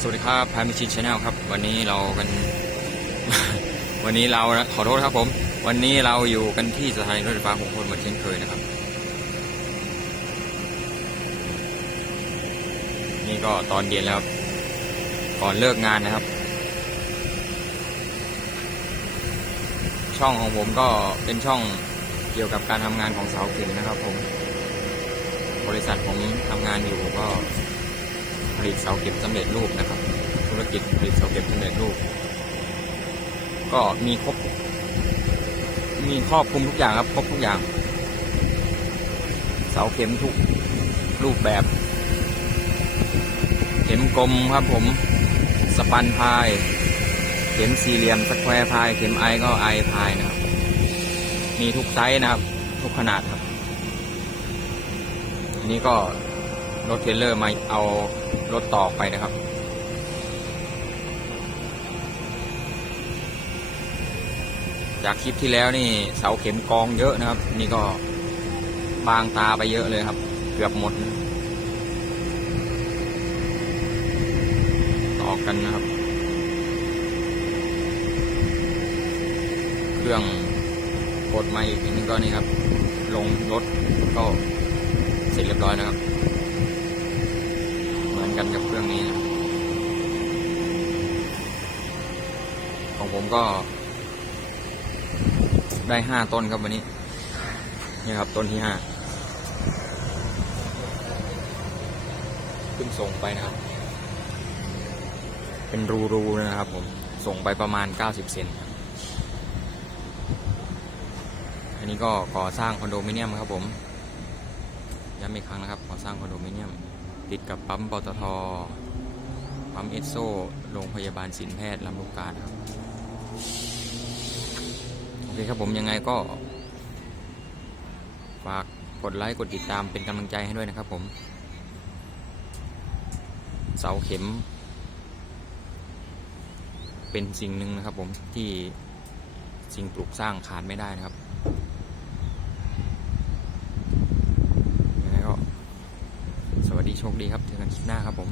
สวัสดีครับพายมิชินชาแนลครับ วันนี้เรากัน วันนี้เราขอโทษครับผม วันนี้เราอยู่กันที่สถานีรถไฟฟ้าของคนเหมือนเช่นเคยนะครับ นี่ก็ตอนเย็นแล้วก่อนเลิกงานนะครับ ช่องของผมก็เป็นช่องเกี่ยวกับการทำงานของเสาเข็มนะครับ ผม บริษัทผมทำงานอยู่ก็ ผลิตเสาเก็บสำเร็จรูปนะครับ ธุรกิจผลิตเสาเก็บสำเร็จรูป ก็มีครบ มีครอบคลุมทุกอย่างครับ ครบทุกอย่าง เสาเข็มทุกรูปแบบ เข็มกลมครับผม สปันพาย เข็มสี่เหลี่ยมสแควร์พาย เข็มไอก็ไอพายนะครับ มีทุกไซส์นะครับ ทุกขนาดครับอันนี้ก็ รถเทรลเลอร์มาเอารถต่อไปนะครับ จากคลิปที่แล้วนี่เสาเข็มกองเยอะนะครับ นี่ก็บางตาไปเยอะเลยครับ เกือบหมด ต่อกันนะครับ เครื่องกดมาอีกนี่ก็นี่ครับ ลงรถก็เสร็จเรียบร้อยนะครับ เหมือนกันกับเครื่องนี้นะของ ผมก็ ได้ห้าต้นครับวันนี้ นี่ครับต้นที่ห้าขึ้นส่งไปนะครับ เป็นรูๆนะครับผมส่งไปประมาณ 90 เซนอันนี้ก็ก่อสร้างคอนโดมิเนียมครับผมย้ำอีกครั้งนะครับก่อสร้างคอนโดมิเนียม ติดกับปั๊มปตท ปั๊มเอสโซ โรงพยาบาลสินแพทย์ลำลูกกาครับ โอเคครับผมยังไงก็ ฝากกดไลค์กดติดตามเป็นกำลังใจให้ด้วยนะครับผม เสาเข็ม เป็นสิ่งหนึ่งนะครับผมที่สิ่งปลูกสร้างขาดไม่ได้นะครับยังไงก็สวัสดีโชคดีครับเจอกันคลิปหน้าครับผม